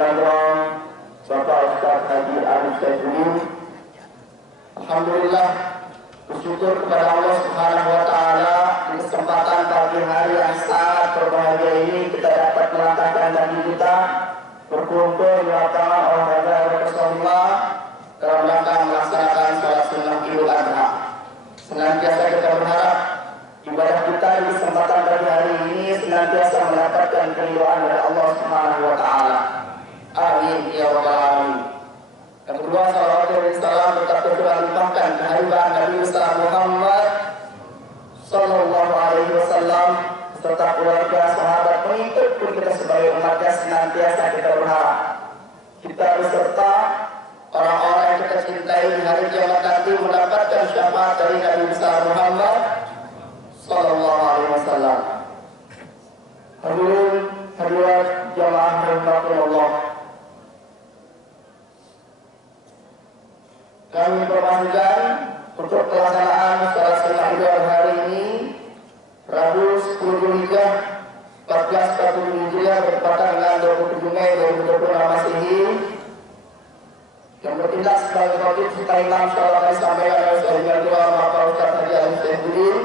Nasional Bapak Ustaz Haji Arif Saifuddin. Alhamdulillah, bersyukur kepada Allah Subhanahu wa Ta'ala di kesempatan pagi hari yang sangat berbahagia ini kita dapat melangkahkan kaki kita berkumpul di lapangan olahraga Rasulullah dalam rangka melaksanakan salat sunnah Idul Adha. Senantiasa kita berharap ibadah kita di kesempatan pagi hari ini senantiasa mendapatkan keridhaan dari Allah Subhanahu wa Ta'ala. Amin ya rabbal alamin. Yang kedua, salawat dan salam tetap kita limpahkan kehadiran Nabi besar Muhammad sallallahu alaihi wasallam serta keluarga, sahabat, pengikut pun kita sebagai umatnya senantiasa kita berharap kita beserta orang-orang yang kita cintai di hari kiamat nanti mendapatkan syafaat dari Nabi besar Muhammad sallallahu alaihi wasallam. Hadirin hadirat jamaah rahimakumullah. Kami informasikan untuk pelaksanaan salat sunnah Idul hari ini Rabu 10 Zulhijjah 1447 Hijriah bertepatan dengan 27 Mei 2020 Masehi yang bertindak sebagai khotib serta imam salat disampaikan oleh Saudara Ketua Bapak Ustaz Haji Arif Saifuddin.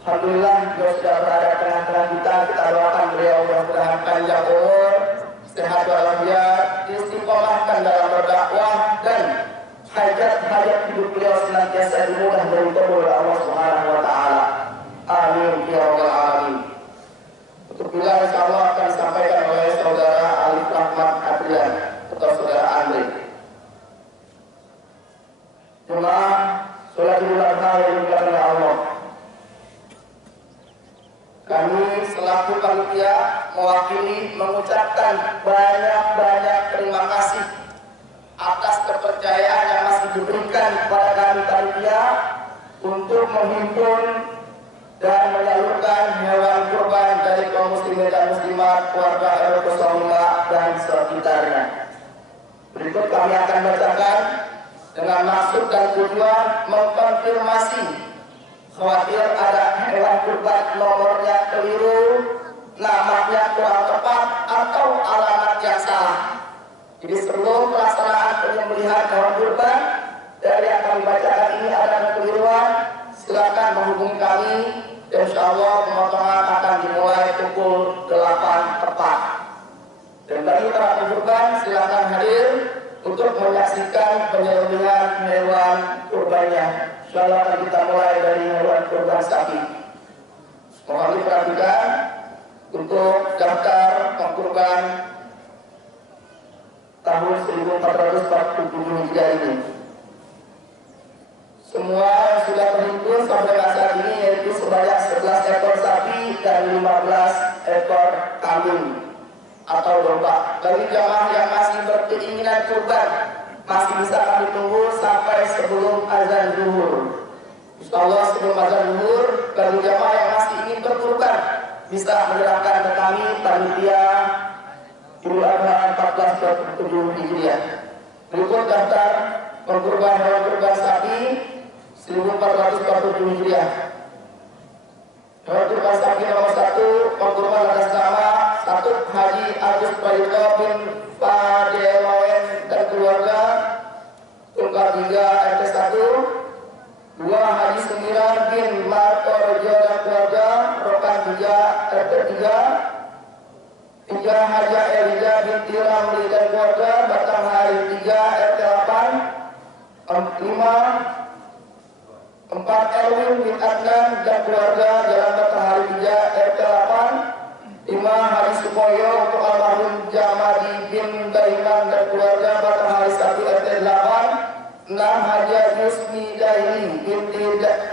Alhamdulillah beliau sudah berada di tengah-tengah kita. Kita doakan beliau mudah-mudahan panjang umur, sehat walafiat, istiqomahkan dalam berdakwah dan hajat-hajat hidup beliau senantiasa dimudah dan dikabul oleh Allah Subhanahu wa Ta'ala. Amin ya rabbal alamin. Untuk bila insyaallah akan disampaikan oleh Saudara Alif Rahmat Adrian atau Saudara Andre. Jemaah salat Idul Adha yang dimuliakan oleh Allah. Kami selaku panitia mewakili mengucapkan banyak-banyak terima kasih atas kepercayaan yang masih diberikan kepada kami panitia untuk menghimpun dan menyalurkan hewan kurban dari kaum muslimin dan muslimat, keluarga Rasulullah dan sekitarnya. Berikut kami akan bacakan dengan maksud dan tujuan mengkonfirmasi khawatir ada hewan kurban nomornya keliru, namanya kurang tepat atau alamat yang salah. Jadi sebelum pelaksanaan penyembelihan hewan kurban dari yang kami bacakan ini ada kekeliruan, silakan menghubungi kami. Insyaallah pemotongan akan dimulai pukul 8 tepat. Dan bagi para kurban silakan hadir untuk menyaksikan penyembelihan hewan kurbannya. Insyaallah akan kita mulai dari hewan kurban sapi. Mohon diperhatikan untuk daftar pengkurban tahun 1447 Hijriah ini. Semua yang sudah terhimpun sampai saat ini yaitu sebanyak 11 ekor sapi dan 15 ekor kambing atau domba. Bagi jamaah yang masih berkeinginan kurban, masih bisa kami tunggu sampai sebelum azan zuhur. Insyaallah sebelum azan zuhur, bagi jamaah yang masih ingin berkurban bisa menyerahkan ke kami panitia Idul Adha 1447 Hijriah. Berikut daftar pengkurban hewan kurban sapi 1447 Hijriah. Hewan kurban sapi nomor 1 pengkurban atas nama 1 Haji Agus Prayoto bin Padelowen dan keluarga, tunggal 3 RT 1. 2 Haji Semiran bin Marto Rejo dan keluarga, Rokan 3 RT 3. 3 Haja Eliza binti Ramli dan keluarga, Batang Hari 3 RT 8. 4 Erwin bin Adnan dan keluarga, Jalan Batang Hari 3 RT 8. 5 Hari Sukoyo untuk almarhum Jamadi bin Daiman dan keluarga, Batang Hari 1 RT 8. 6 Haja Yusmi Daili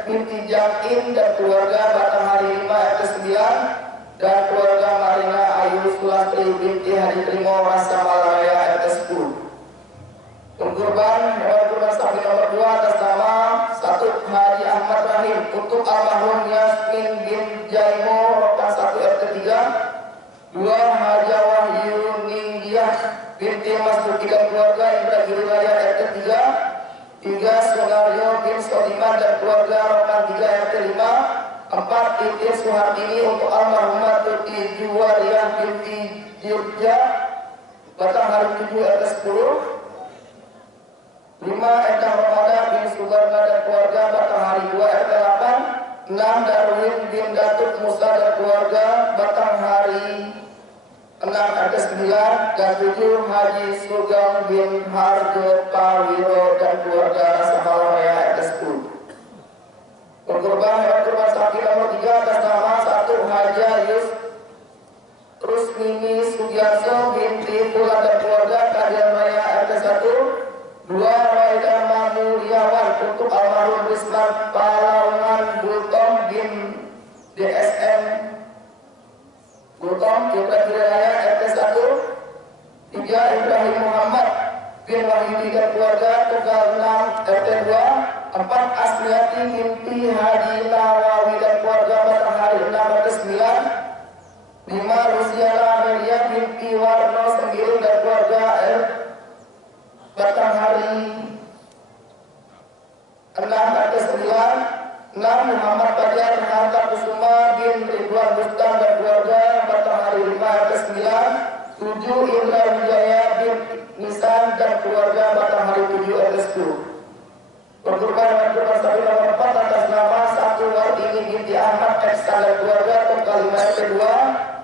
binti Jamin dan keluarga, Batang Hari 5 RT 9. Dan keluarga Marina Ayu Sulastri binti Haji Trimo Rasa Malaya RT 10. Pengkurban hewan kurban sapi nomor 2 atas nama 1 Haji Ahmad Rahim untuk almarhum Yasmin bin Jaimo Rokan 1 RT 3. 2 Haja Wahyu Ninggiah binti Mas Duki dan keluarga Indra Giriraya RT 3. 3 Sunario bin Sodiman dan keluarga Rokan 3 RT 5. 4 Titis Suhartini untuk almarhumah Tuti Juwariyah binti Dirja Batang hari 7 RT 10. 5 Endang Ramada bin Sugarna dan keluarga Batang hari 2 RT 8. 6 Darwin bin Datuk Musa dan keluarga Batang hari 6 RT 9. Dan 7 Haji Sugeng bin Harjo Pawiro dan keluarga Rasa Malaya RT 10. Berkorban hewan kurban sapi nomor 3 atas nama 1 Haja Yus Rusmini Sugiarso binti Pulang dan keluarga Kadian Raya RT 1. 2 Raida Mamuliawan untuk almarhum Risman Palaungan Bultom bin DSM Bultom Ibrahim Raya RT 1. 3 Ibrahim Muhammad bin Wahyudi dan keluarga Tunggal 6 RT 2. 4 Asmiati binti Haji Nawawi dan keluarga Batang hari 6 RT 9. 5 Rusiana Amelia binti Warno Sembiring dan keluarga Batang hari 6 RT 9. 6 Muhammad Fajar Harta Kusuma bin Ridwan Bustan dan keluarga Batang hari 5 RT 9. 7 Indra Wijaya bin Nisan dan keluarga Batang hari 7 RT 10. Berkorban dengan kurban sapi nomor 4 atas nama 1 Wartini binti Ahmad Eksan dan keluarga Tunggal 5 RT 2.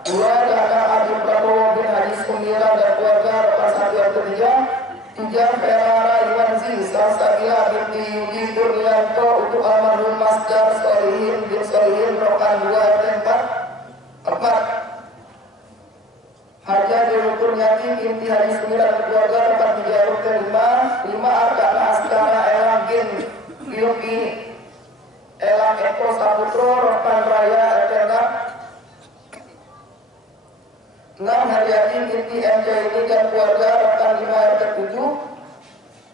2 Dana Adi Prabowo bin Haji Sumira dan keluarga Repas 1 RT 3. 3 Ferrara Iwanzi Salsabila binti Yudi Kurnianto untuk almarhum Masdar Solihin bin Solihin Rokan 2 RT 4. 4 Haja Dewi Kurniati binti Haji Sumira dan keluarga Repas 3 RT 5. 5 Arkana Askara Elang bin Yuki Elang Eko Saputro Rokan Raya RT 6. 6 Haryati binti MC ini dan keluarga Rokan 5 RT 7.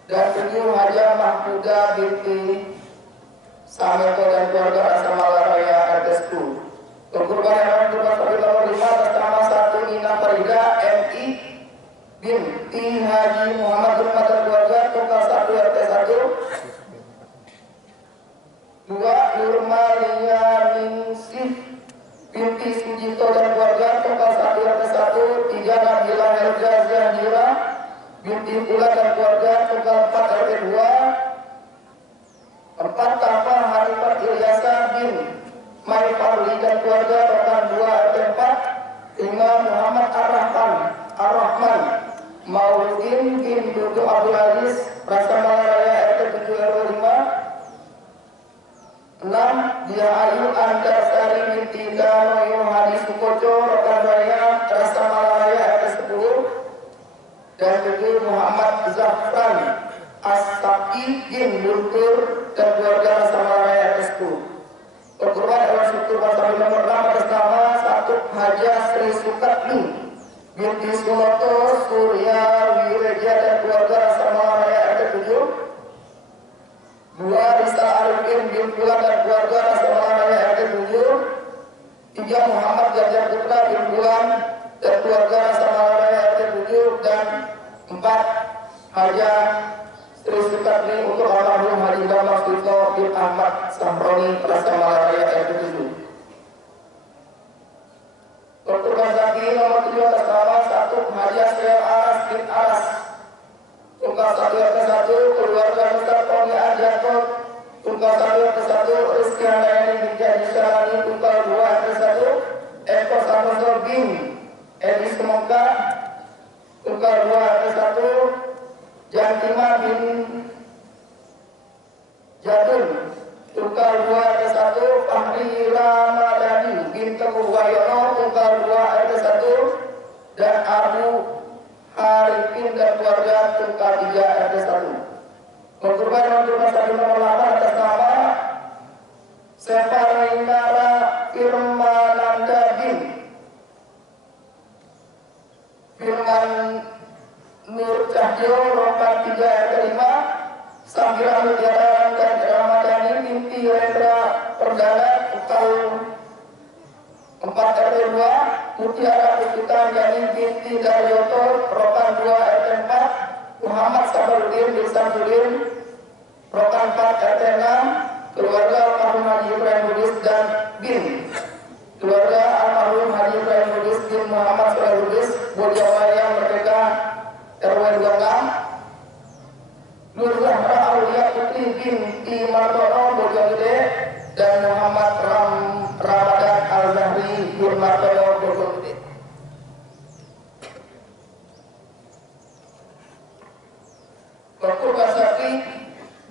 Dan 7 Haja Mahmuda binti Sameto dan keluarga Asamala Raya RT 10. Berkorban hewan kurban sapi nomor 5 atas nama 1 Nina Farida MI binti Haji Muhammad Rumah dan keluarga Tunggal 1 RT 1. 2 Nurmalia Ningsih binti Sujito dan keluarga Tunggal 1 RT 1. 3 Nabila Helga Zahira binti Pula dan keluarga Tunggal 4 RT 2. 4 Tafa Hanifah Ilyasa bin Mai Parli dan keluarga Rokan 2 RT 4. 5 Muhammad Ar-Rahman Mauludin bin Dudu Abdul Aziz Rasa Malaya RT 7 RW 5. 6 Dia Ayu Andarsari binti Danoyo Hadi Sukoco Rokan Raya Rasa Malaya RT 10. Dan 7 Muhammad Zafran As-Saki bin Guntur dan keluarga Rasa Malaya RT 10. Berkorban hewan struktur sapi nomor 6 atas nama 1 Haja Sri Sukatni binti Sunoto Surya Wireja dan keluarga Rasa Malaya RT 7. 2 Risa Arifin bin Bulan dan keluarga Rasa Malaya RT 7. 3 Muhammad Ganjar Putra bin Bulan dan keluarga Rasa Malaya RT 7. Dan 4 Haja Sri Sukatni untuk almarhum Haji Damar Sutno bin Ahmad Samroni Rasa Malaya RT 7. Berkorban sapi nomor 7 atas nama 1 Haji Asriel Aras bin Aras Tunggal 1 RT 1. keluarga Mr. Tony Arjanto Tunggal 1 RT 1. Rizky Handayani bin Jadi Syarani Tunggal 2 RT 1. Eko Santoso bin Edi Semoga Tunggal 2 RT 1. Jantima bin Jadun Tunggal 2 RT 1. Fahri Ramadhani bin Teguh Wahyono Tunggal 2 RT 1. Dan Abu Harifin dan keluarga Tunggal 3 RT 1. Berkorban sapi nomor 8 atas nama Separinara Firmananda bin Firman Nur Cahyo Rokan 3 RT 5. Samira Mutiara dan Ramadhani binti Rendra Perdana Tunggal 4 RT 2. Mutiara Puspita Yani binti Daryoto Rokan 2 RT 4. Muhammad Sabarudin bin Samsudin Rokan 4 RT 6. Keluarga almarhum Haji Ibrahim Budis dan bin keluarga almarhum Haji Ibrahim Budis bin Muhammad Sulaiman Budis Bojawaya Merdeka binti Martono Bojonggede dan Muhammad Ramadan Al-Zahri bin Martono Bojonggede. Kurban sapi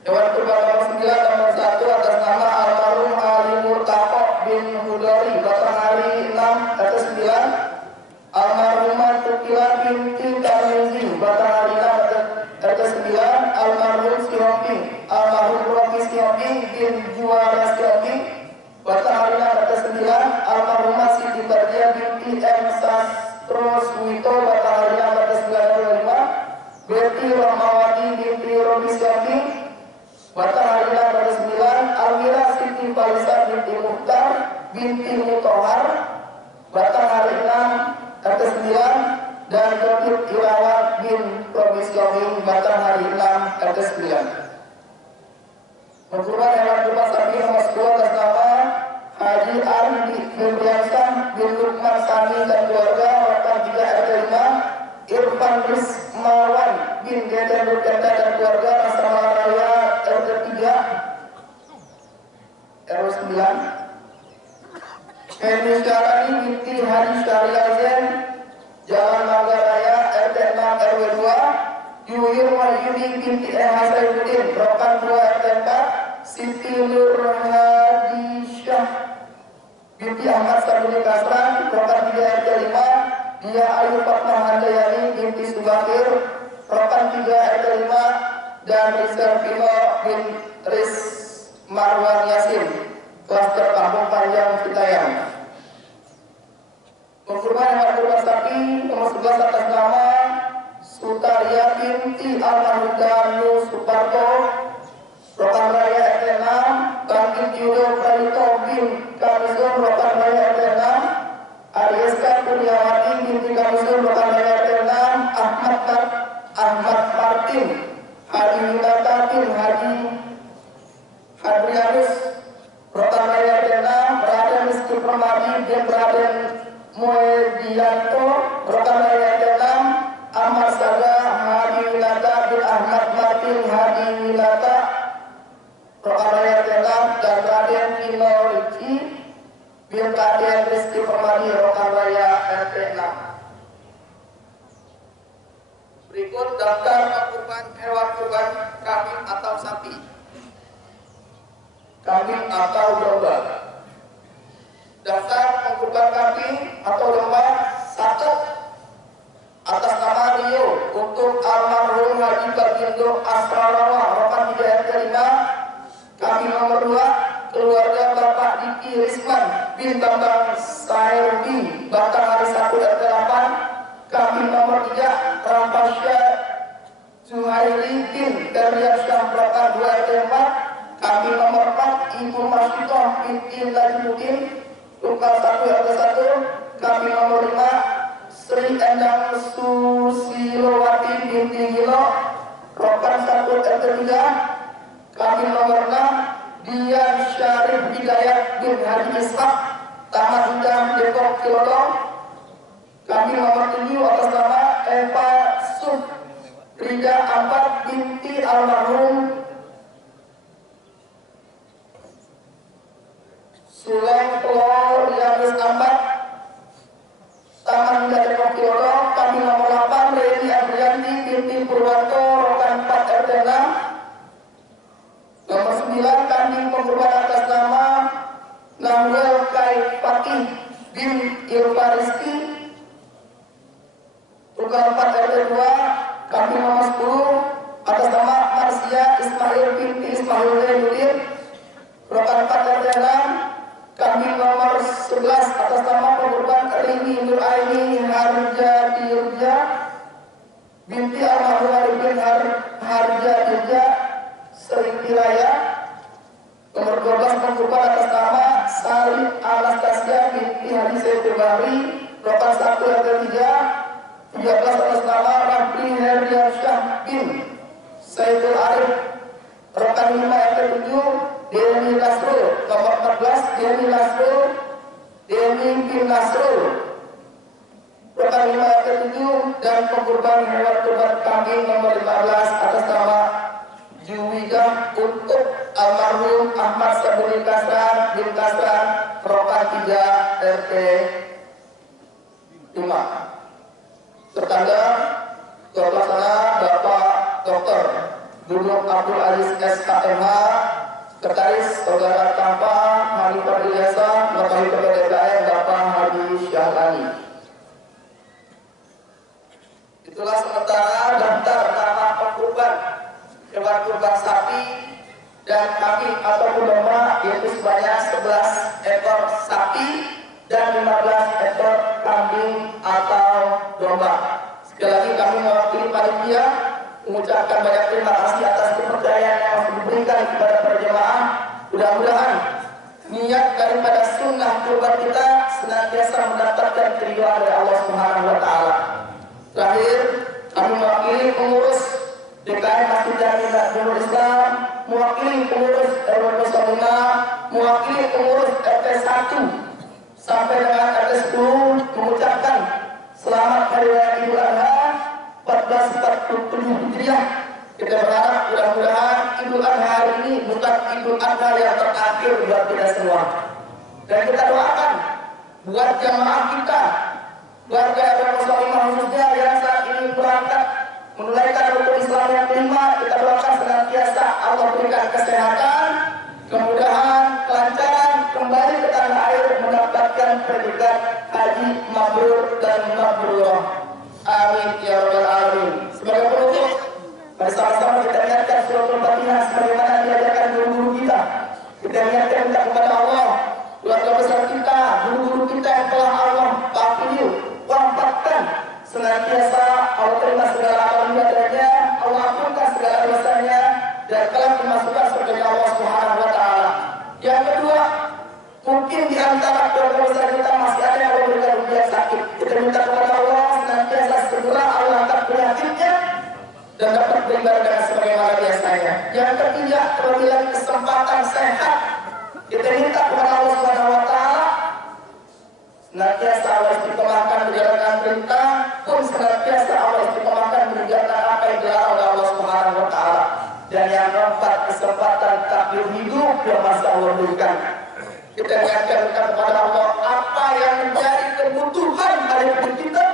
hewan kurban nomor 9 nomor 1 atas nama almarhum Ali Murtaqo bin Hudori Batanghari 6 atas 9, almarhumah Tukila binti Tarmizi Batanghari 6 atas 9, almarhum Siomping almarhum Robi Siomping bin Juara Siomping Batanghari 6 atas 9, almarhumah Siti Bardia binti M Sastro Suwito Batanghari 6 atas 9 Betty Rahmawati binti Robi Siomping Batanghari 6 atas 9, Almira Siti Falisa binti Muhtar binti Mutohar Batanghari 6 atas 9, dan Jokir Irawan bin Robi Siomping Batanghari 6 atas 9. Kurban hewan kurban sapi nomor 10 atas nama Haji Ari Firdiansyah bin Lukman Sani dan keluarga Rokan 3 RT 5, Irfan Rismawan bin Deden Rukenda dan keluarga Asrama Raya RT 3 RW 9, Heni Syarani binti Haji Syariazen Jalan Mangga Raya RT 6 RW 2, Yuyur Wahyudi binti Hasainuddin Rokan 2 RT 4, Siti Nur Hadisyah binti Ahmad Sabuni Kasran Rokan 3 RT 5, Dia Ayu Fatmah Handayani binti Subakir Rokan 3 RT 5, dan Rizal Vino bin Riz Marwan Yasin Klaster Kampung Panjang Citayam. Kurban hewan kurban sapi nomor 11 atas nama Sutaria binti almarhum Danu Suparto Rokan Raya RT 6, Kangkin Judo Pralito bin Kamizun Rokan Raya RT 6, Aryeska Kurniawati binti Kamizun Rokan Raya RT 6, Ahmad Martin Hadi Winata bin Hadi Hadrianus Rokan Raya RT 6, Raden Rizky Permadi bin Raden Muedianto Rokan Raya RT 6, Ahmad Saga Hadi Winata bin Ahmad Martin Hadi Winata Rokan Raya RT 6, dan Raden Pino Riki bin Raden Rizky Permadi Rokan Raya RT 6. Berikut daftar kurban hewan kurban kambing atau sapi, kambing atau domba. Daftar pengkurban kambing atau domba 1 atas nama Rio untuk almarhum Haji Bagindo Asrawa Rokan 3 RT 5, kambing nomor 2 keluarga Bapak Diki Risman bin Bambang Sairudi Batanghari 1 RT 8, kambing nomor 3 Rampasya Zuhairi bin Daryasyah Rokan 2 RT 4, kambing nomor 4 Ibu Masitoh binti Najmuddin Luka 1 RT 1, kambing nomor 5 Sri Endang Susilowati binti Gilo Rokan 1 RT 3, kambing nomor 6 Dian Syarif Hidayat bin Haji Ishak Taman Indah Depok Cilodong, kambing nomor 7 atas nama Eva Suf Rida Ampat binti almarhum Suleng Telur Yanis Ampat Taman Indah Depok Cilodong, kambing nomor 8 Reni Adrianti binti Purwanto Rokan 4 RT 6, nomor 9 kambing pengkurban atas nama Nahwel Kai Fatih bin Ilva Rizki Rokan 4 RT 2, kambing nomor 10 atas nama Marsia Ismail binti Ismail Zainuddin Rokan 4 RT 6, kambing nomor 11 atas nama pengkurban Rini Nuraini Harja Dirja binti almarhum Arifin Harja Dirja Sering Raya. Nomor 12 pengkurban atas nama Salih Anastasia binti Haji Saiful Bahri Rokan 1 RT 3, 13 atas nama Rafli Heriansyah bin Saiful Arif Rokan 5 RT 7, Deni Nasrul. Nomor 14 Deni Nasrul Deni bin Nasrul Rokan 5 RT 7, dan pengkurban hewan kurban kambing nomor 15 atas nama Juwika untuk almarhum Ahmad Sabuni Kasran bin Kasran, Rokan 3 RT 5. Tetangga Pelaksana Bapak Dr. Duduk Abdul Aziz SKMH, Sekretaris Saudara Tanpa Hanifah Ilyasa, Wakil Ketua DPR Bapak Haji Syahrani. Itulah sementara daftar nama pengkurban hewan kurban sapi dan kambing ataupun domba, yaitu sebanyak 11 ekor sapi dan 15 ekor kambing atau domba. Sekali lagi kami mewakili panitia mengucapkan banyak terima kasih atas kepercayaan yang diberikan kepada para jemaah. Mudah-mudahan niat daripada sunnah kurban kita senantiasa mendapatkan keridhaan dari Allah Subhanahu wa taala. Terakhir, kami mewakili pengurus DKM Masjid Jami'ah Islam, mewakili pengurus RW 05, mewakili pengurus RT 1 sampai dengan RT 10 mengucapkan selamat Hari Raya Idul Adha 1447 Hijriah. Kita berharap mudah-mudahan Idul Adha hari ini bukan Idul Adha yang terakhir buat kita semua. Dan kita doakan buat jamaah kita, warga RW 05 khususnya yang saat ini berangkat menunaikan rukun Islam yang kelima, kita doakan senantiasa Allah berikan kesehatan, kemudahan, kelancaran, kembali ke tanah air mendapatkan predikat haji mabrur dan mabrurah. Amin ya rabbal alamin. Sebagai penutup, mari sama-sama kita ingatkan suratul Fatihah sebagaimana diajarkan guru-guru kita. Kita ingatkan kepada Allah, keluarga besar kita, guru-guru kita yang telah Allah pilih, wafatkan, senantiasa Allah terima segala amal ibadahnya, Allah ampunkan segala dosanya, dan telah dimasukkan surga Allah Subhanahu wa taala. Yang kedua, mungkin di antara keluarga besar kita masih ada yang memberikan ujian sakit. Kita minta kepada Allah senantiasa segera Allah angkat penyakitnya dan dapat beribadah dengan sebagaimana biasanya. Yang ketiga, apabila kesempatan sehat, kita minta kepada Allah Subhanahu wa taala senantiasa Allah istiqomahkan menjalankan perintah, pun senantiasa Allah istiqomahkan menjalankan apa yang dilarang oleh Allah Subhanahu wa taala. Dan yang keempat, kesempatan takdir hidup yang masih Allah berikan. Kita ingatkan kepada Allah apa yang menjadi kebutuhan hari hidup kita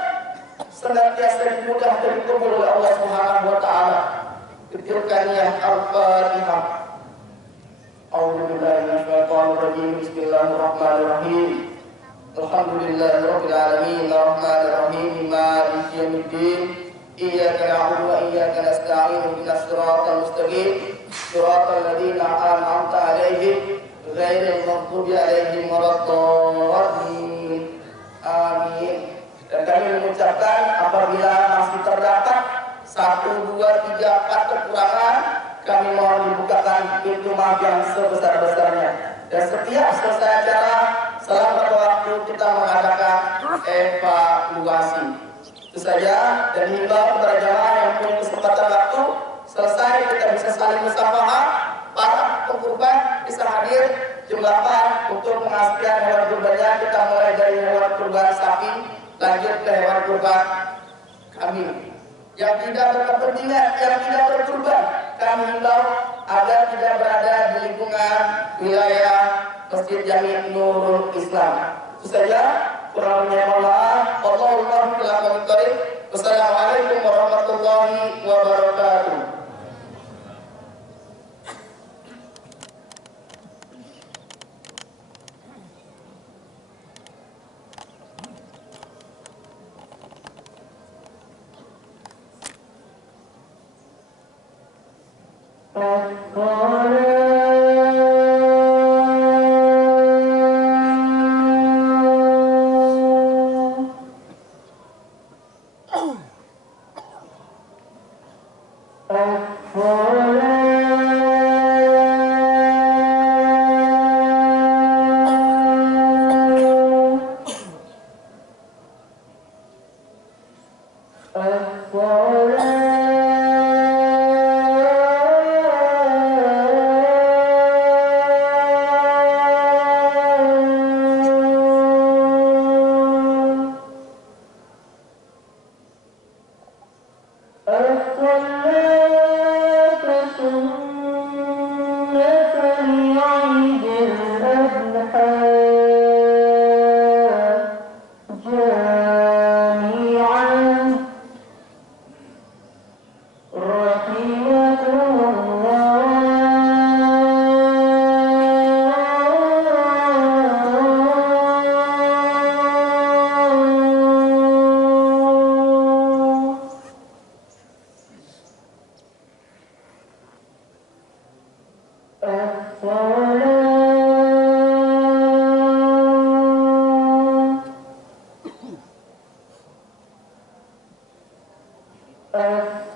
senantiasa dimudah dan dikabul oleh Allah Subhanahu wa taala. Ketirkan yang Al-Fatihah. A'udzubillahi minasyaitonir rajim. Bismillahirrahmanirrahim. Alhamdulillahirabbil alamin, arrahmanir rahim, maliki yaumiddin. Iyyaka na'budu wa iyyaka nasta'in. Ihdinas siratal mustaqim. Siratal ladzina an'amta 'alaihim ghairil maghdubi 'alaihim waladdallin. Amin. Dan kami mengucapkan apabila masih terdapat 1, 2, 3, 4 kekurangan, kami mohon dibukakan pintu maaf yang sebesar-besarnya. Dan setiap selesai acara, selama waktu kita mengadakan evaluasi. Itu saja, dan himbau kepada jamaah yang punya kesempatan waktu, selesai kita bisa saling musyawarah, para pengkurban bisa hadir jam 8 untuk mengaskian hewan kurbannya. Kita mulai dari hewan kurban sapi, lanjut ke hewan kurban kambing. Yang tidak berkepentingan, yang tidak berkurban, kami himbau agar tidak berada di lingkungan wilayah Masjid Jami' Nurul Islam. Itu saja, kurang lebihnya mohon maaf. Wassalamualaikum warahmatullahi wabarakatuh.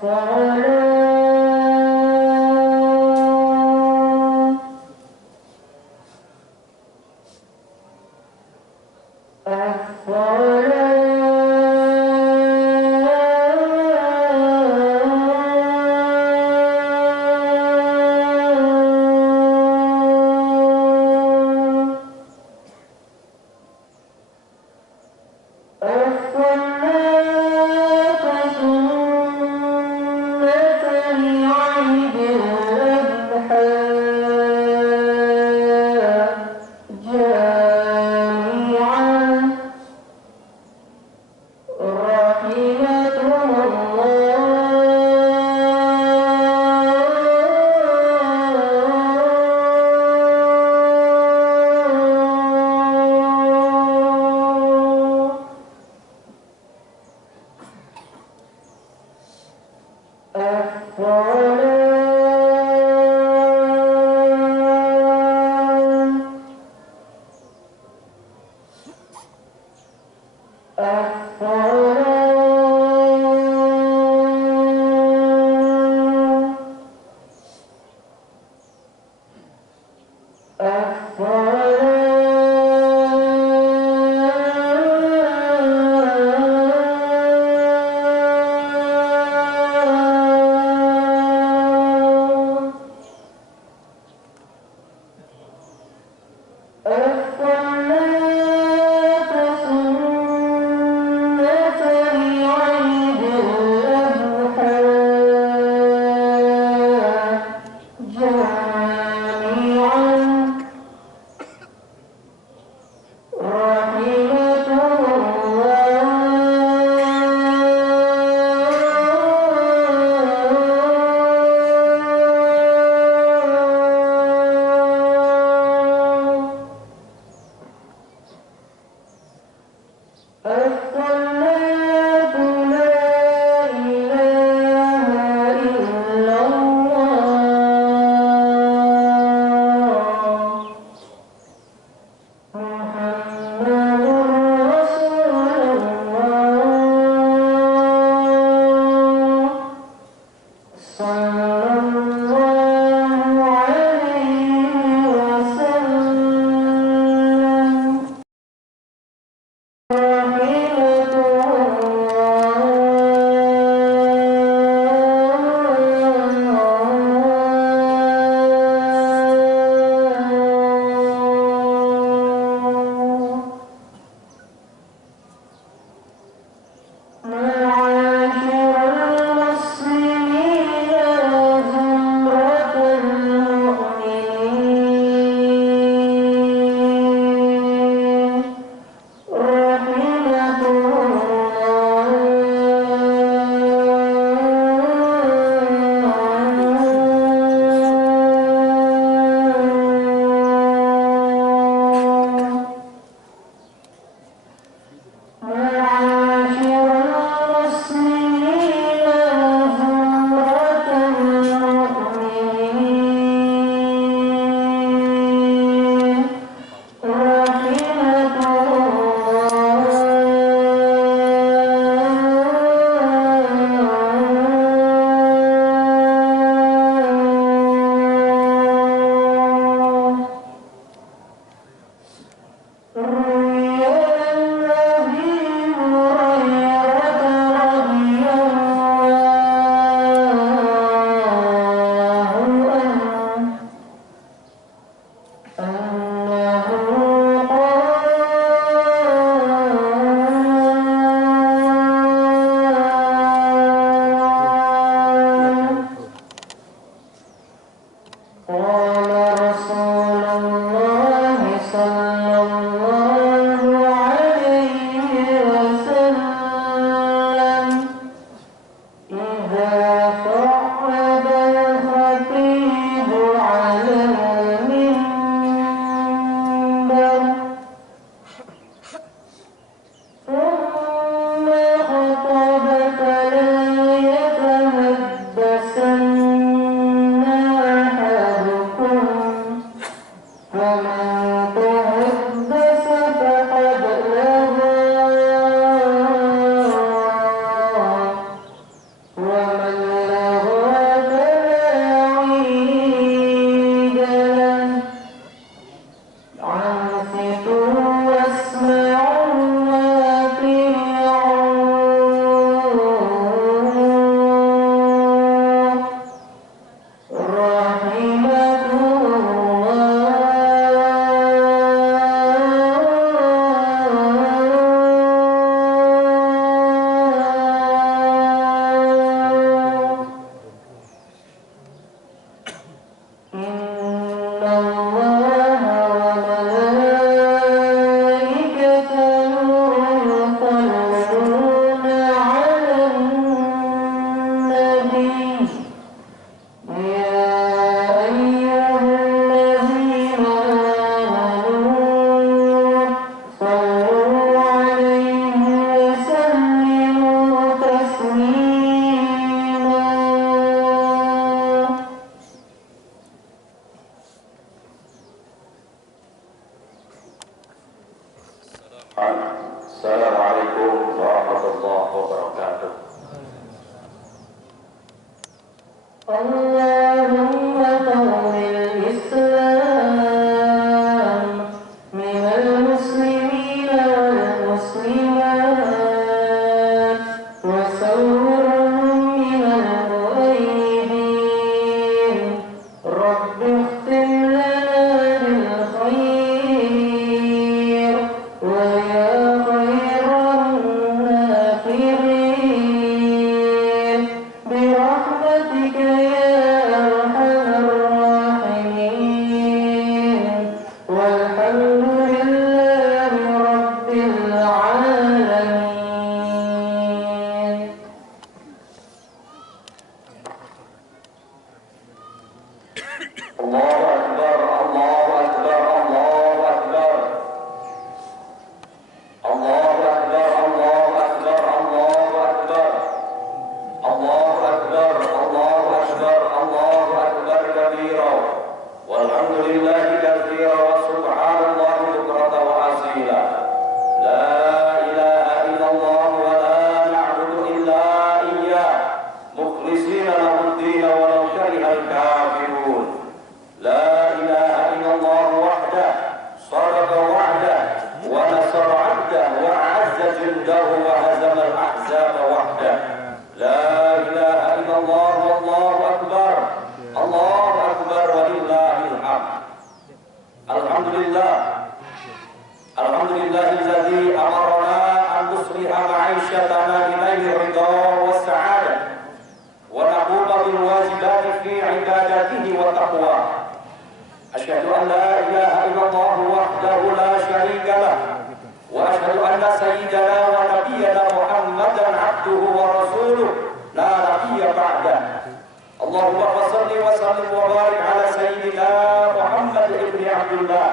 رحمة اللهم قوم الإسلام من المسلمين والمسلمات وصورهم من المؤيدين رب اختم لنا بالخير ويا خير الناصرين برحمتك يا أرحم الراحمين والحمد لله رب العالمين. الله أكبر الله أكبر الله أكبر الله أكبر الله أكبر الله أكبر الله أكبر الله أكبر الله أكبر كبيرا والحمد لله كثيرا وسبحان الله بكرة وأصيلا لا إله إلا الله ولا نعبد إلا إياه مخلصين له الدين ولو كره الكافرون لا إله إلا الله وحده صدق وعده ونصر عبده وأعز جنده وهزم الأحزاب وحده لا إله إلا الله والله أكبر الله أكبر ولله الحمد الحمد لله الحمد لله الذي أمرنا أن نصلح معيشتنا إليه الرضا والسعادة ونقوم بالواجبات في عبادته وتقواه أشهد أن لا إله إلا الله وحده لا شريك له وأشهد أن سيدنا ونبينا محمدا عبده ورسوله لا نبي بعده اللهم صل وسلم وبارك على سيدنا محمد بن عبد الله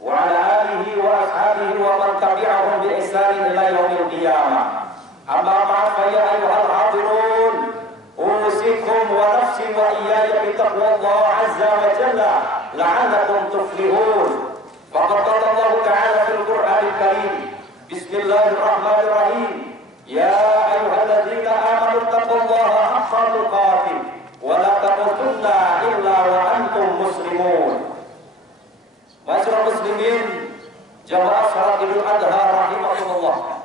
وعلى آله وأصحابه ومن تبعهم بإحسان إلى يوم القيامة أما بعد فيا أيها الحاضرون أوصيكم ونفسي وإياي بتقوى الله عز وجل لعلكم تفلحون فقد قال الله تعالى في القرآن الكريم بسم الله الرحمن الرحيم يا أيها الذين آمنوا اتقوا الله حق تقاته ولا تموتن إلا وأنتم مسلمون. Masyarakat muslimin jamaah salat Idul Adha rahimakumullah,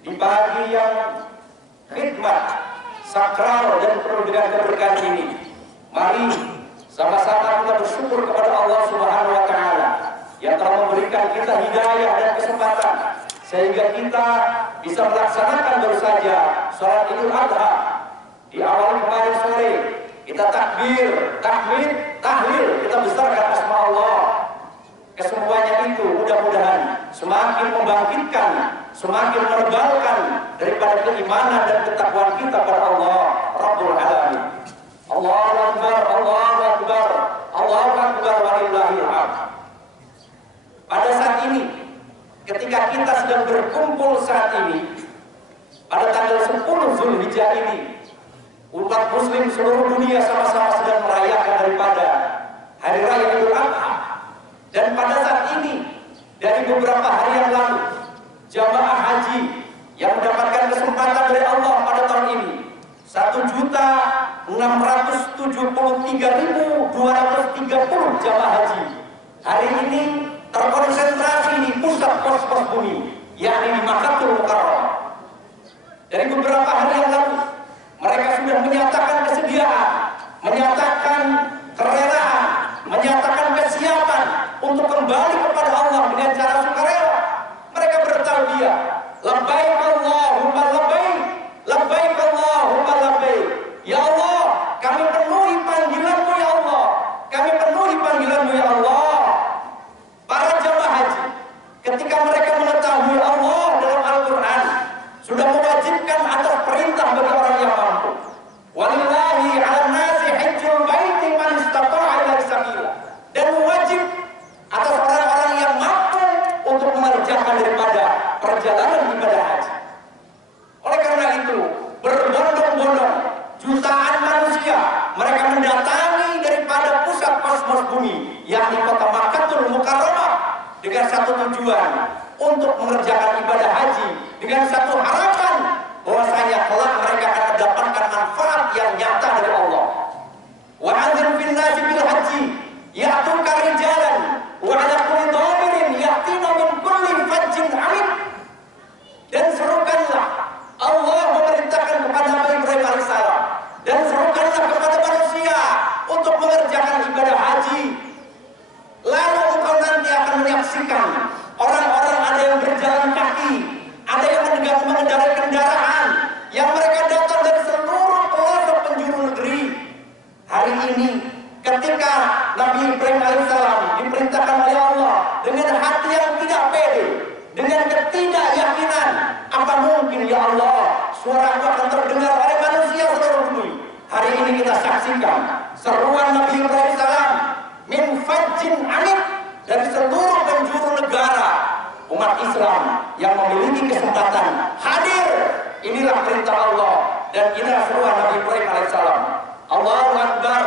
di pagi yang khidmat sakral dan penuh dengan keberkahan ini, mari sama-sama kita bersyukur kepada Allah Subhanahu wa taala yang telah memberikan kita hidayah dan kesempatan sehingga kita bisa melaksanakan baru saja salat Idul Adha. Di awal kemarin sore kita takbir, tahmid, tahlil, kita besarkan asma Allah. Kesemuanya itu mudah-mudahan semakin membangkitkan, semakin menebalkan daripada keimanan dan ketakwaan kita pada Allah Rabbul Alamin. Allahu Akbar, Allahu Akbar, Allahu Akbar walillahil hamd. Pada saat ini, ketika kita sedang berkumpul saat ini, pada tanggal 10 Zulhijjah ini, umat muslim seluruh dunia sama-sama sedang merayakan daripada Hari Raya Idul Adha. Dan pada saat ini, dari beberapa hari yang lalu, jamaah haji yang mendapatkan kesempatan dari Allah pada tahun ini 1.673.230 jamaah haji hari ini terkonsentrasi di pusat pos-pos bumi, yakni di Makkatul Mukarramah. Dari beberapa hari yang lalu, mereka sudah menyatakan kesediaan, menyatakan kerelaan, menyatakan kesiapan untuk kembali kepada Allah dengan cara sukarela. Mereka bertalbiyah, labbaik Allahumma labbaik, labbaik Allahumma labbaik. Ya Allah, kami penuhi panggilan-Mu ya Allah, kami penuhi panggilan-Mu ya Allah. Para jamaah haji, ketika mereka mengetahui Allah dalam Al-Quran sudah mewajibkan atas perintah bagi orang yang mampu. Walillahi 'alan nasi hajjul baiti man istata'a ilaihi sabila. Dan wajib atas orang-orang yang mampu untuk mengerjakan daripada perjalanan ibadah haji. Oleh karena itu, berbondong-bondong jutaan manusia mereka mendatangi daripada pusat kosmos bumi, yakni kota Makkatul Mukarramah, dengan satu tujuan untuk mengerjakan ibadah haji, dengan satu harapan bahwasanya kelak mereka akan mendapatkan manfaat yang nyata dari Allah. menyaksikan seruan Nabi Ibrahim salam min fajjin amik dari seluruh penjuru negara umat Islam yang memiliki kesempatan hadir. Inilah perintah Allah dan inilah seruan Nabi Ibrahim alaihissalam. Allahu Akbar,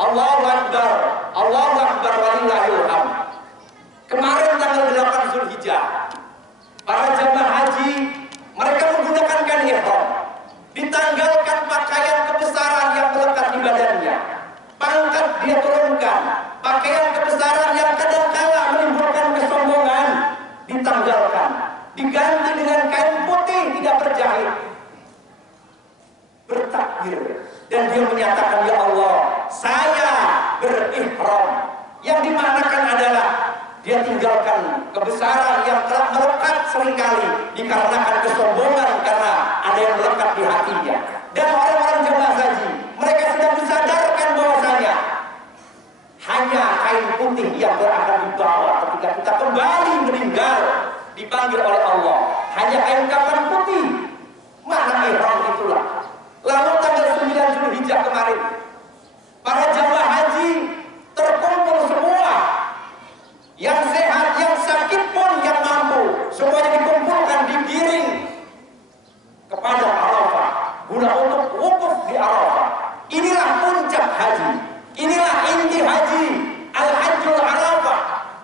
Allahu Akbar, Allahu Akbar walillahil hamd. Kemarin tanggal 8 Zulhijjah, para jamaah haji mereka menggunakan kain ihram, ditanggalkan pakaian kebesaran yang melekat di badannya, pangkat dia turunkan, pakaian kebesaran yang kadangkala menimbulkan kesombongan ditanggalkan, diganti dengan kain putih tidak berjahit, bertakbir, dan dia menyatakan, ya Allah, saya berihram. Yang dimaknakan adalah dia tinggalkan kebesaran yang telah melekat seringkali dikarenakan kesombongan karena ada yang melekat di hatinya. Dan orang-orang jemaah haji mereka sedang disadarkan bahwasanya hanya kain putih yang akan dibawa ketika kita kembali meninggal, dipanggil oleh Allah. Hanya kain kafan putih, mana ihram itulah. Lalu tanggal 9 Zulhijjah kemarin, para jemaah haji terkumpul semua, yang sehat, yang sakit pun, yang mampu, semuanya dikumpulkan, digiring kepada Arafah guna untuk wukuf di Arafah. Inilah puncak haji, inilah inti haji, al-hajjul Arafah.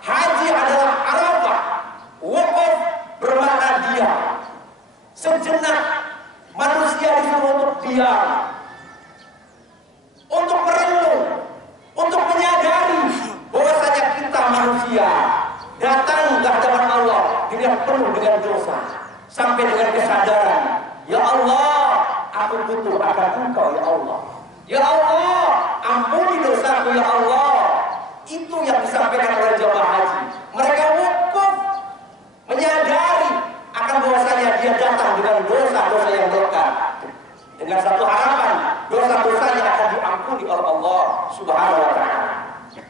Haji adalah Arafah, wukuf bermakna diam. Sejenak manusia disuruh untuk diam, untuk merenung, untuk menyadari bahwasanya kita manusia datang ke hadapan Allah tidak penuh dengan dosa, sampai dengan kesadaran, ya Allah, aku butuh akan Engkau, ya Allah. Ya Allah, ampuni dosaku, ya Allah. Itu yang disampaikan oleh jemaah haji. Mereka wukuf menyadari akan bahwasanya dia datang dengan dosa-dosa yang melekat, dengan satu harapan dosa-dosanya akan diampuni oleh Allah Subhanahu wa ta'ala.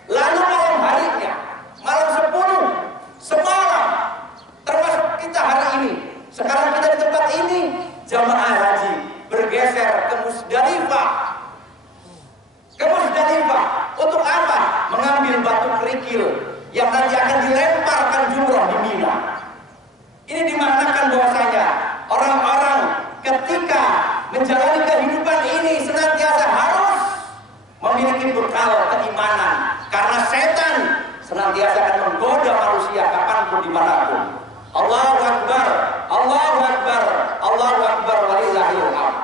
Lalu malam harinya, malam 10 semalam, termasuk kita hari ini, sekarang kita di tempat ini, jamaah haji bergeser ke Musdalifah. Ke Musdalifah untuk apa? Mengambil batu kerikil yang nanti akan dilemparkan jumroh di Mina. Ini dimaknakan bahwasanya orang-orang ketika menjalani kehidupan ini senantiasa harus memiliki bekal keimanan, karena setan senantiasa akan menggoda manusia kapanpun dimanapun. Allahu Akbar, Allahu Akbar, Allahu Akbar walillahil hamd.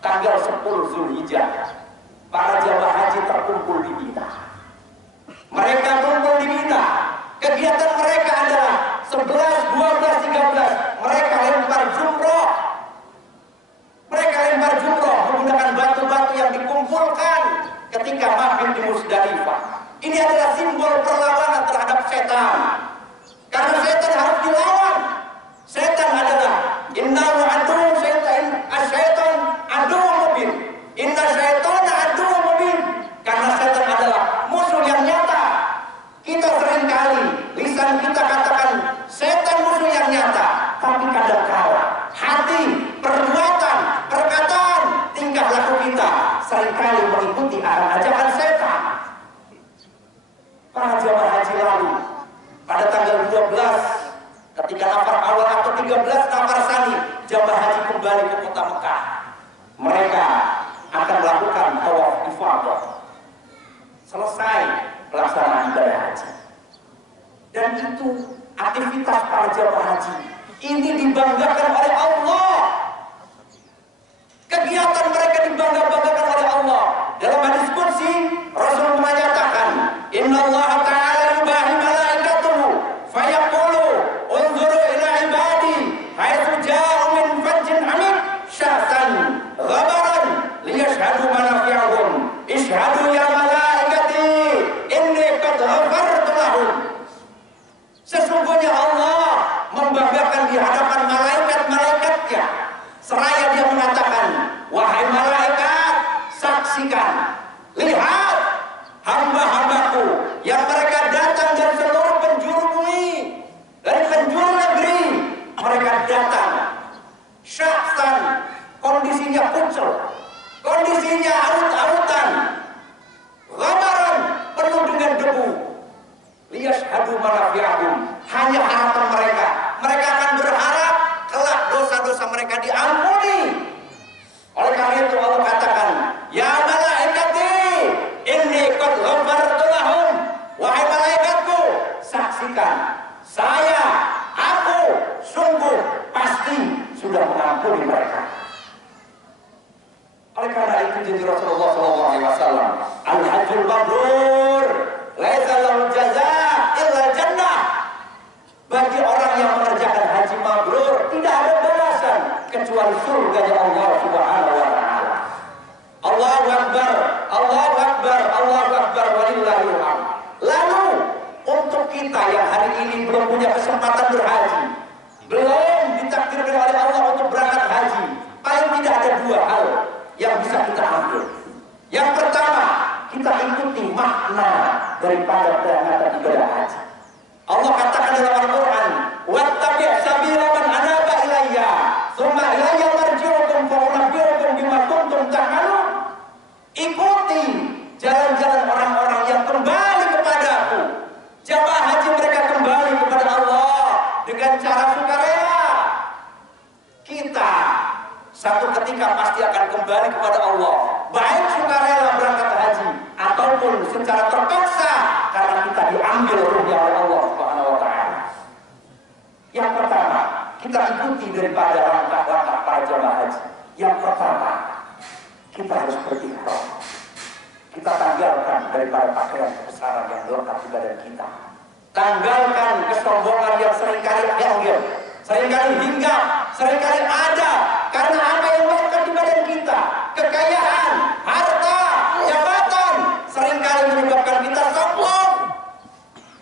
Tanggal 10 Zulhijjah, para jamaah haji terkumpul di Mina. Mereka kumpul di Mina. Kegiatan mereka adalah 11, 12, 13. Mereka lempar jumroh. Mereka lempar jumroh menggunakan batu-batu yang dikumpulkan ketika mabit di Musdalifah. Ini adalah simbol perlawanan terhadap setan. Karena setan harus dilawan. Setan adalah innahu aduwwun syaitan, asyaitan aduwwun mubin. Inna syaitana aduwwun mubin. Karena setan adalah musuh yang nyata. Kita seringkali lisan kita katakan setan musuh yang nyata, tapi kadang-kala hati, perbuatan, perkataan, tingkah laku kita seringkali mengikuti ajakan setan. Para jamaah haji lalu pada tanggal 12 ketika nafar awal atau 13 nafar sani, jamaah haji kembali ke kota Mekah. Mereka akan melakukan tawaf ifadah. Selesai pelaksanaan ibadah haji. Dan itu aktivitas para jamaah haji. Ini dibanggakan oleh Allah. Kegiatan mereka dibangga-banggakan oleh Allah. Dalam hadis qudsi, Rasul menyatakan, Innallaha ta'ala yubahi malaikatuhu fayaqulu unzuru ila ibadi haitsu ja'u min fajjin amik syahsan ghabaran liyashhadu manafi'ahum ishhadu ya malaikati inni qad ghafartu lahum. Sesungguhnya Allah membanggakan di hadapan malaikat-malaikatnya, seraya dia mengatakan, wahai malaikat, saksikan, lihat hamba-hambaku yang mereka datang dari seluruh penjuru bumi, dari penjuru negeri. Mereka datang syahsan, kondisinya kucel, kondisinya aut-autan, Ghamaran, penuh dengan debu. Liyashhadu manafi'ahum, hanya harapan mereka. Mereka akan berharap kelak dosa-dosa mereka diampuni. Oleh karena itu Allah katakan, ya malaikati, inni qad ghafartu lahum. Wahai malaikatku, saksikan, aku sungguh pasti sudah mengampuni mereka. Oleh karena itu janji Rasulullah SAW, al-hajjul mabrur laisa lahu jazaa illa jannah. Bagi orang yang mengerjakan haji mabrur tidak ada balasan kecuali surga Allah Subhanahu wa taala. Allahu akbar, Allahu akbar, Allahu akbar, walillahil hamd. Lalu untuk kita yang hari ini belum punya kesempatan berhaji, belum ditakdirkan oleh Allah untuk berangkat haji, paling tidak ada dua hal yang bisa kita ambil. Yang pertama, kita ikuti makna daripada berangkat ibadah haji. Allah katakan dalam Al-Quran, wattabi' sabila man anaba ilayya, tsumma ilayya marji'ukum fa unabbi'ukum bima kuntum ta'malun. Ikuti jalan-jalan orang-orang yang kembali kepadaku. Jamaah haji mereka kembali kepada Allah dengan cara sukarela. Kita satu ketika pasti akan kembali kepada Allah, baik sukarela berangkat haji ataupun secara terpaksa karena kita diambil ruhnya oleh Allah Subhanahu wa taala. Yang pertama, kita ikuti daripada langkah-langkah para jamaah haji. Yang pertama, kita harus berikhram. Kita tanggalkan daripada pakaian kebesaran yang lekat di badan kita. Tanggalkan kesombongan yang seringkali enggel, seringkali hinggap, seringkali ada. Karena apa yang melekat di badan kita? Kekayaan, harta, jabatan seringkali menyebabkan kita sombong.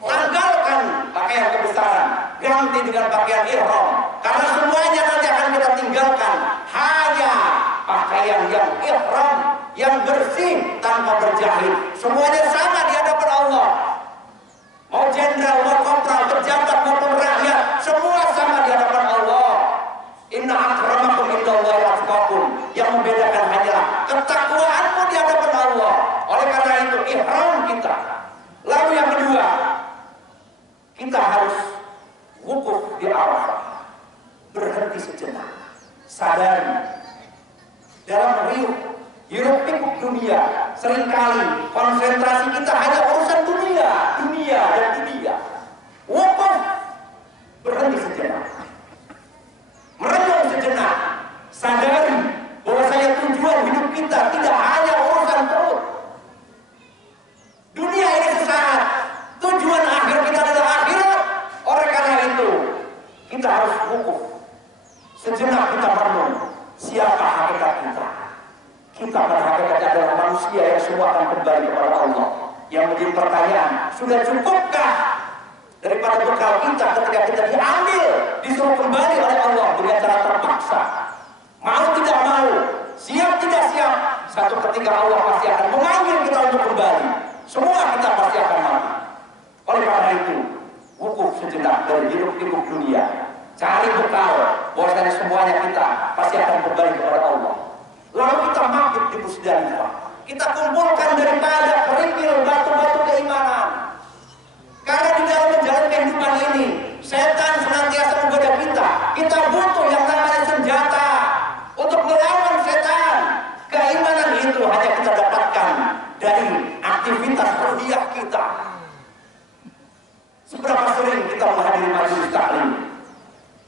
Tanggalkan pakaian kebesaran, ganti dengan pakaian ihram. Karena semuanya nanti akan kita tinggalkan. Hanya pakaian yang ihram, yang bersih tanpa berjahit. Semuanya sama di hadapan Allah. Mau jenderal, mau kopral, pejabat maupun rakyat, semua sama di hadapan Allah. Inna akramakum indallahi atqakum. Yang membedakan hanyalah ketakwaanmu di hadapan Allah. Oleh karena itu ihram kita. Lalu yang kedua, kita harus wukuf di Arafah. Berhenti sejenak. Sadari dalam hirup pikuk dunia, seringkali konsentrasi kita hanya urusan dunia dan dunia. Wukuf, berhenti sejenak, merenung sejenak, sadari bahwasanya tujuan hidup kita tidak hanya urusan perut. Dunia ini sesaat, tujuan akhir kita adalah akhirat. Oleh karena itu kita harus wukuf sejenak, kita merenung siapa hakikat kita. Kita pada hakikatnya adalah manusia yang semua akan kembali kepada Allah. Yang menjadi pertanyaan, sudah cukupkah daripada bekal kita ketika kita diambil, disuruh kembali oleh Allah dengan cara terpaksa? Mau tidak mau, siap tidak siap, satu ketika Allah pasti akan memanggil kita untuk kembali. Semua kita pasti akan mati. Oleh karena itu, wukuf sejenak dari hidup-hidup dunia, cari bekal bahwasanya semuanya kita pasti akan kembali kepada Allah. Lalu kita maghrib di Musdalifah. Kita kumpulkan daripada kerikil batu-batu keimanan. Karena di dalam menjalani kehidupan ini, setan senantiasa menggoda kita. Kita butuh yang namanya senjata untuk melawan setan. Keimanan itu hanya kita dapatkan dari aktivitas ruhiyah kita. Seberapa sering kita menghadiri majelis taklim?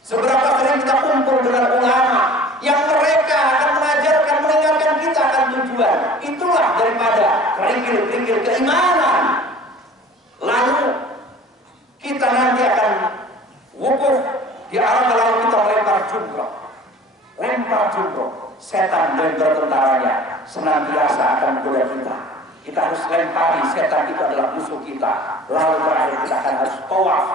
Seberapa sering kita kumpul dengan ulama yang mereka akan mengajarkan, mengingatkan kita akan tujuan. Itulah daripada kerikil-kerikil keimanan. Lalu kita nanti akan wukuf di Arafah, lalu kita lempar jumroh. Lempar jumroh. Setan dan tentaranya senantiasa akan menggoda kita. Kita harus lempari, setan itu adalah musuh kita. Lalu terakhir kita akan harus tawaf.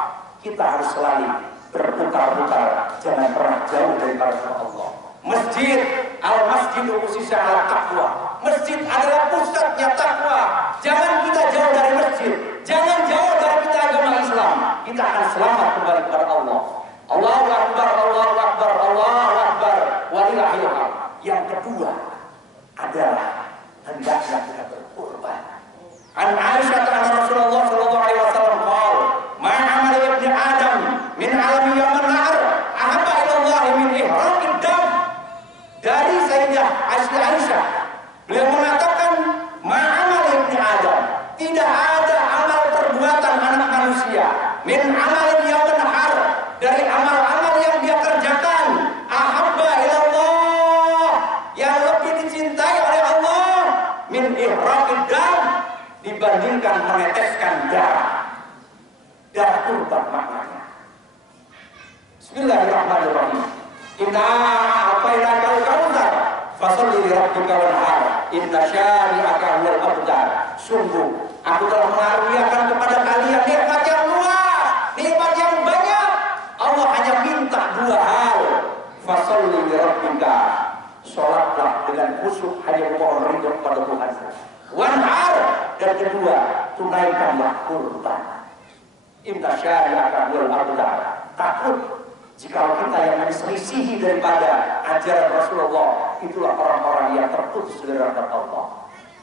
Kita harus selalu berputar-putar, jangan pernah jauh daripada Allah. Masjid, al-masjidu usisa ala taqwa. Masjid adalah pusatnya takwa. Jangan kita jauh dari masjid, jangan jauh dari kita agama Islam. Kita akan selamat kembali kepada Allah. Allahu Akbar, Allahu Akbar, Allahu Akbar, walillahil hamd. Yang kedua adalah hendaknya kita berkorban. Aisyah. Beliau mengatakan, ma'amal ibni Adam, tidak ada amal perbuatan anak manusia min amalin yang benar, dari amal-amal yang dia kerjakan, ahabba ilallah, yang lebih dicintai oleh Allah, min ihraqid dam, dibandingkan meneteskan darah kurban maknanya. Bismillahirrahmanirrahim. Inna a'tainaka al-kautsar fasholli li rabbika wanhar inna syani'aka huwal abtar. Sungguh aku telah mengaruniakan kepada kalian nikmat yang luas, nikmat yang banyak. Allah hanya minta dua hal. Fasholli li rabbika, salatlah dengan khusyuk hanya memohon ridho kepada Tuhan. Wanhar, dan kedua, tunaikanlah kurban. Inna syani'aka huwal abtar. Takut jika kita yang menselisihi daripada ajaran Rasulullah, itulah orang-orang yang terputus dari rahmat Allah.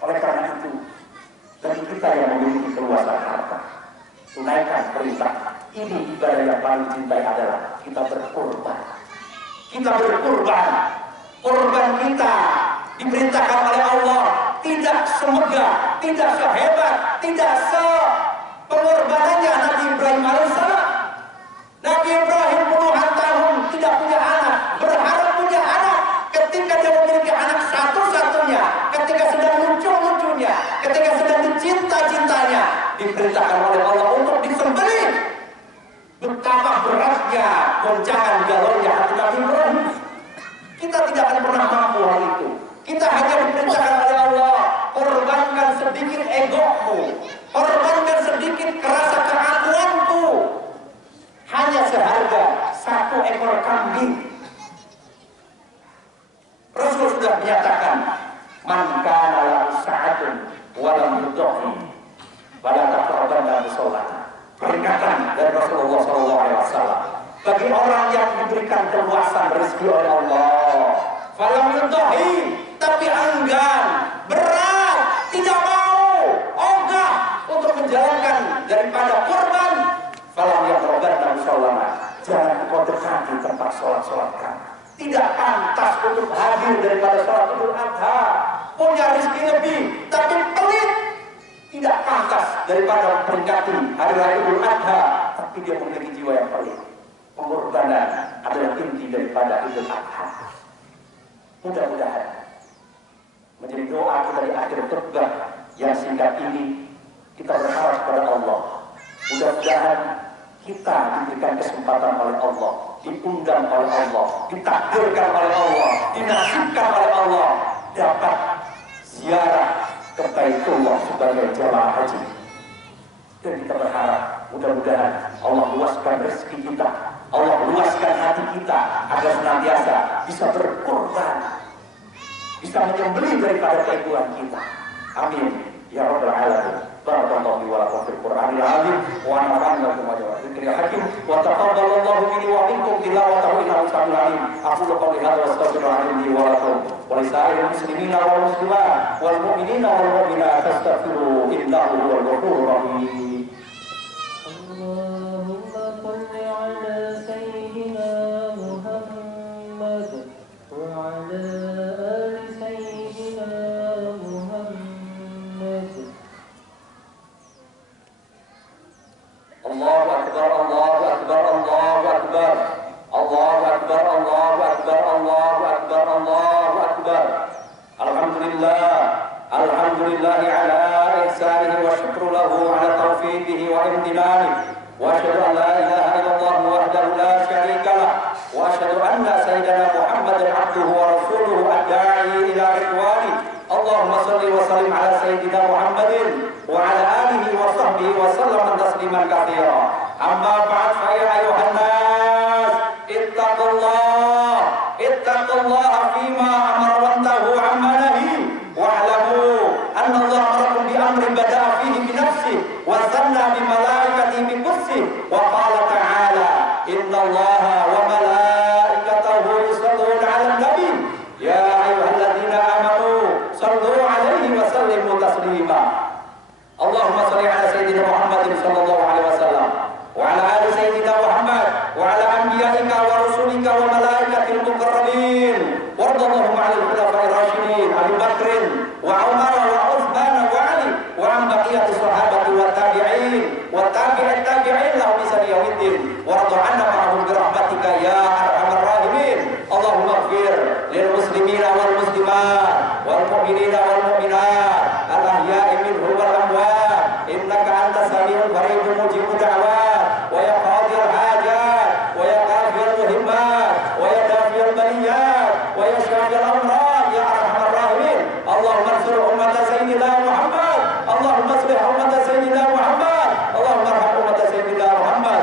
Oleh karena itu, bagi kita yang memiliki keluasan harta, tunaikan perintah. Ini ibadah yang paling dicintai adalah kita berkorban. Kita berkorban. Korban kita diperintahkan oleh Allah tidak semegah, tidak sehebat, tidak sepengorbanannya Nabi Ibrahim alaihissalam. Nabi Ibrahim puluhan tahun tidak punya anak, berharap punya anak. Ketika dia memiliki anak satu-satunya, ketika sedang lucu-lucunya, ketika sedang dicinta-cintanya, diperintahkan oleh Allah untuk disembelih. Betapa beratnya goncangan galaunya hati Nabi Ibrahim. Kita tidak akan pernah mampu hal itu. Kita hanya diperintahkan oleh Allah, korbankan sedikit egomu, korbankan sedikit kerasa keakuanku. Hanya seharga 1 ekor kambing. Rasul sudah menyatakan, man kana lahu sa'atun wa lam yudhi fala taqrabanna bisolat. Peringatan dari Rasulullah SAW bagi orang yang diberikan keluasan rezeki oleh Allah, falam yudhi, tapi enggan, berat, tidak mau, ogah untuk menjalankan daripada kurban, falam yaqrabanna bisolat. Jangan kau dekati tempat sholat kamu. Tidak pantas untuk hadir daripada sholat Idul Adha. Punya rezeki lebih, tapi pelit. Tidak pantas daripada memperingati hari raya Idul Adha, tapi dia memiliki jiwa yang pelit. Pengorbanan adalah inti daripada Idul Adha. Mudah-mudahan menjadi doa kita dari akhir khutbah yang singkat ini, kita berharap kepada Allah. Mudah-mudahan kita diberikan kesempatan oleh Allah, diundang oleh Allah, ditakdirkan oleh Allah, dinasibkan oleh Allah, dapat ziarah ke Baitullah sebagai jamaah haji. Dan kita berharap mudah-mudahan Allah luaskan rezeki kita, Allah luaskan hati kita agar senantiasa bisa berkorban, bisa menyembelih daripada keibuan kita. Amin ya rabbal alamin. Barakallahu wa lakum fil Qur'anil azim wa nafa'ana bikum wa dzikril hakim wa taqabbalallahu minni wa minkum tilawatahu innahu sami'un alim. Aqulu qawli hadza wa astaghfirullaha li wa lakum wa li sa'iril muslimina wal muslimat wal mu'minina wal mu'minat fastaghfiruhu innahu huwal ghafurur rahim. Allahumma shalli ala sayyidina Muhammad wa ala ali sayyidina Muhammad. Allahu akbar, Allahu akbar, Allahu akbar. Allahu akbar, Allahu akbar, Allahu akbar, Allahu akbar. Alhamdulillah, alhamdulillah ala ihsanihi wa syukru lahu ala taufiqihi wa imtinanihi. Wa asyhadu an la ilaha illallah wahdahu la syarika lah. Wa asyhadu anna sayyidana Muhammadan abduhu wa rasuluhu ad-da'i ila ridwani. Allahumma shalli wa sallim ala sayyidina Muhammadin wa ala alihi wa sahbihi wa sallam tasliman katsira. Amma ba'd, fa ya ayuhan nas ittaqullaha fima amara wa antahu amma nahi wa'lamu anna Allah amarakum bi amrin bada'a fihi bi nafsihi wa sanna bi malaikatihi bi qudsihi wa qala ta'ala innallaha wa malaikatahu yusalluna 'alan nabi ya ayyuhalladzina amanu sallu 'alaihi wa sallimu taslima. Allahumma shalli ala sayyidina Muhammadin sallallahu alaihi wasallam wa ala ali sayyidina Muhammad wa ala anbiya'ika wa rusulika wa malaikatil muqarrabin. Wardallahumma البليات ويشفي الأمراض يا أرحم الراحمين. اللهم انصر أمة سيدنا محمد، اللهم اصلح أمة سيدنا محمد، اللهم ارحم أمة سيدنا محمد.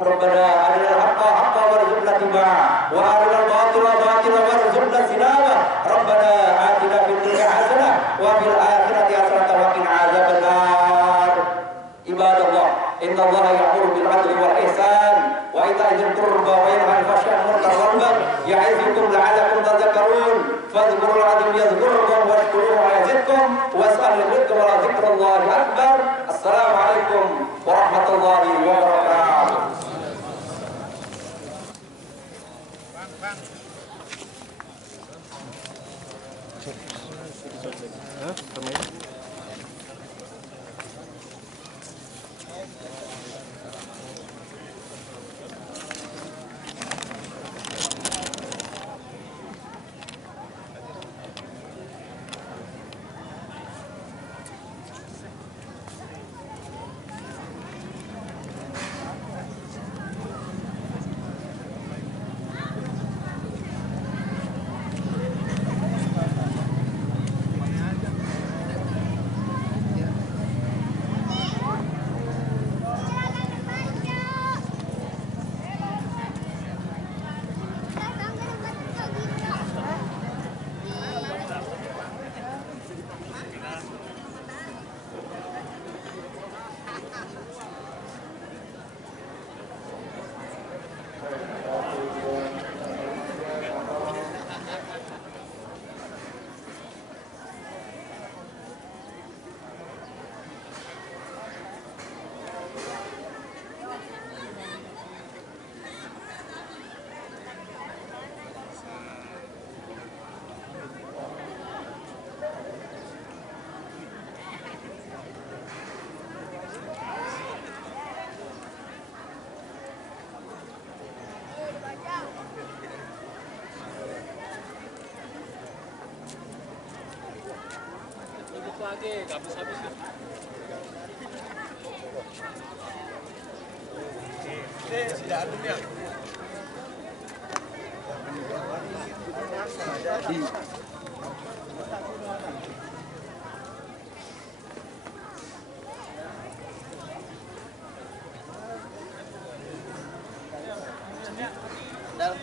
ربنا أرنا الحق حقا وارزقنا اتباعه وأرنا الباطل باطلا وارزقنا اجتنابه. ربنا آتنا في الدنيا حسنة وفي الآخرة حسنة وقنا عذاب النار. عباد الله إن الله يأمر بالعدل والإحسان وإيتاء ذي القربى وينهى عن الفحشاء والمنكر والبغي يعظكم لعلكم تذكرون. فاذكروا العظيم يذكركم واشكروه يزدكم واسألوا الرزق ولذكر الله أكبر. السلام عليكم ورحمة الله وبركاته. lagi, nggak habis-habis ya. Ini sudah adem ya. Dalam.